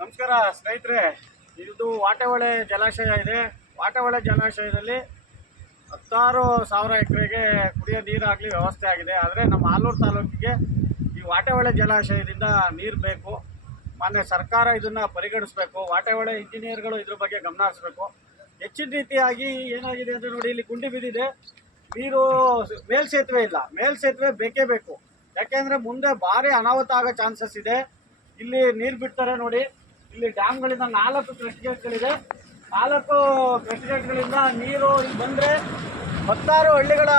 ನಮಸ್ಕಾರ ಸ್ನೇಹಿತರೆ ಇದು ವಾಟೆಹೊಳೆ ಜಲಾಶಯ ಇದೆ. ವಾಟೆಹೊಳೆ ಜಲಾಶಯದಲ್ಲಿ ಹತ್ತಾರು ಸಾವಿರ ಎಕರೆಗೆ ಕುಡಿಯೋ ನೀರಾಗಲಿ ವ್ಯವಸ್ಥೆ ಆಗಿದೆ. ಆದರೆ ನಮ್ಮ ಆಲೂರು ತಾಲೂಕಿಗೆ ಈ ವಾಟೆಹೊಳೆ ಜಲಾಶಯದಿಂದ ನೀರು ಬೇಕು. ಮಾನ್ಯ ಸರ್ಕಾರ ಇದನ್ನು ಪರಿಗಣಿಸಬೇಕು. ವಾಟೆಹೊಳೆ ಇಂಜಿನಿಯರ್ಗಳು ಇದ್ರ ಬಗ್ಗೆ ಗಮನ ಹರಿಸ್ಬೇಕು ಹೆಚ್ಚಿನ ರೀತಿಯಾಗಿ ಏನಾಗಿದೆ ಅಂದರೆ ನೋಡಿ, ಇಲ್ಲಿ ಗುಂಡಿ ಬಿದ್ದಿದೆ. ನೀರು ಮೇಲ್ಸೇತುವೆ ಇಲ್ಲ. ಮೇಲ್ಸೇತುವೆ ಬೇಕೇ ಬೇಕು. ಯಾಕೆಂದರೆ ಮುಂದೆ ಭಾರಿ ಅನಾಹುತ ಆಗೋ ಚಾನ್ಸಸ್ ಇದೆ. ಇಲ್ಲಿ ನೀರು ಬಿಡ್ತಾರೆ ನೋಡಿ. ಇಲ್ಲಿ ಡ್ಯಾಮ್ಗಳಿಂದ ನಾಲ್ಕು ಕ್ರೆಸ್ಟ್ಗೇಟ್ಗಳಿದೆ ನಾಲ್ಕು ಕ್ರೆಸ್ಟ್ಗೇಟ್ಗಳಿಂದ ನೀರು ಬಂದರೆ ಹತ್ತಾರು ಹಳ್ಳಿಗಳ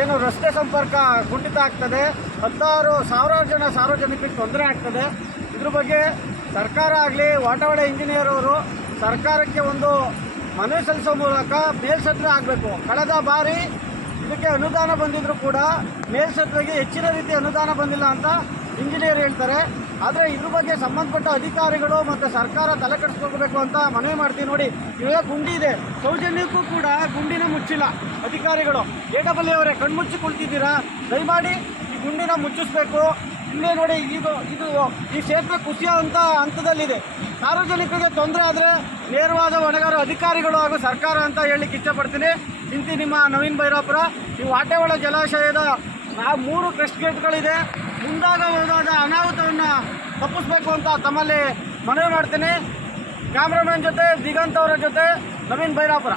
ಏನು ರಸ್ತೆ ಸಂಪರ್ಕ ಕುಂಠಿತ ಆಗ್ತದೆ. ಹತ್ತಾರು ಸಾವಿರಾರು ಜನ ಸಾರ್ವಜನಿಕರಿಗೆ ತೊಂದರೆ ಆಗ್ತದೆ. ಇದ್ರ ಬಗ್ಗೆ ಸರ್ಕಾರ ಆಗಲಿ ವಾಟವಾಡ ಇಂಜಿನಿಯರ್ ಅವರು ಸರ್ಕಾರಕ್ಕೆ ಒಂದು ಮನವಿ ಸಲ್ಲಿಸೋ ಮೂಲಕ ಮೇಲ್ಸೇತುವೆ ಆಗಬೇಕು. ಕಳೆದ ಬಾರಿ ಇದಕ್ಕೆ ಅನುದಾನ ಬಂದಿದ್ರು ಕೂಡ ಮೇಲ್ಸೇತುವೆಗೆ ಹೆಚ್ಚಿನ ರೀತಿ ಅನುದಾನ ಬಂದಿಲ್ಲ ಅಂತ ಇಂಜಿನಿಯರ್ ಹೇಳ್ತಾರೆ. ಆದರೆ ಇದ್ರ ಬಗ್ಗೆ ಸಂಬಂಧಪಟ್ಟ ಅಧಿಕಾರಿಗಳು ಮತ್ತು ಸರ್ಕಾರ ತಲೆ ಕೆಡಿಸ್ಕೋಬೇಕು ಅಂತ ಮನವಿ ಮಾಡ್ತೀವಿ ನೋಡಿ. ಇವಾಗ ಗುಂಡಿ ಇದೆ. ಸೌಜನ್ಯಕ್ಕೂ ಕೂಡ ಗುಂಡಿನ ಮುಚ್ಚಿಲ್ಲ ಅಧಿಕಾರಿಗಳು. ಎ ಡಬಲ್ ಅವರೇ ಕಣ್ಮುಚ್ಚಿ ಕುಳಿತಿದ್ದೀರಾ ದಯಮಾಡಿ ಈ ಗುಂಡಿನ ಮುಚ್ಚಿಸ್ಬೇಕು. ಇಲ್ಲೇ ನೋಡಿ ಇದು ಇದು, ಈ ಸೇತುವೆ ಕುಸಿಯುವಂಥ ಹಂತದಲ್ಲಿದೆ. ಸಾರ್ವಜನಿಕರಿಗೆ ತೊಂದರೆ ಆದರೆ ನೇರವಾದ ಹೊಣೆಗಾರ ಅಧಿಕಾರಿಗಳು ಹಾಗೂ ಸರ್ಕಾರ ಅಂತ ಹೇಳಲಿಕ್ಕೆ ಇಷ್ಟಪಡ್ತೀನಿ. ಇಂತಿ ನಿಮ್ಮ ನವೀನ್ ಭೈರಾಪುರ. ಈ ವಾಟೆವಾಳ ಜಲಾಶಯದ ನಾ ಮೂರು ಕ್ರೆಸ್ಟ್ ಗೇಟ್ಗಳಿದೆ. ಮುಂದಾಗಬಹುದಾದ ಅನಾಹುತವನ್ನು ತಪ್ಪಿಸ್ಬೇಕು ಅಂತ ತಮ್ಮಲ್ಲಿ ಮನವಿ ಮಾಡ್ತೀನಿ. ಕ್ಯಾಮ್ರಾಮನ್ ಜೊತೆ, ದಿಗಂತ್ ಅವರ ಜೊತೆ, ನವೀನ್ ಭೈರಾಪುರ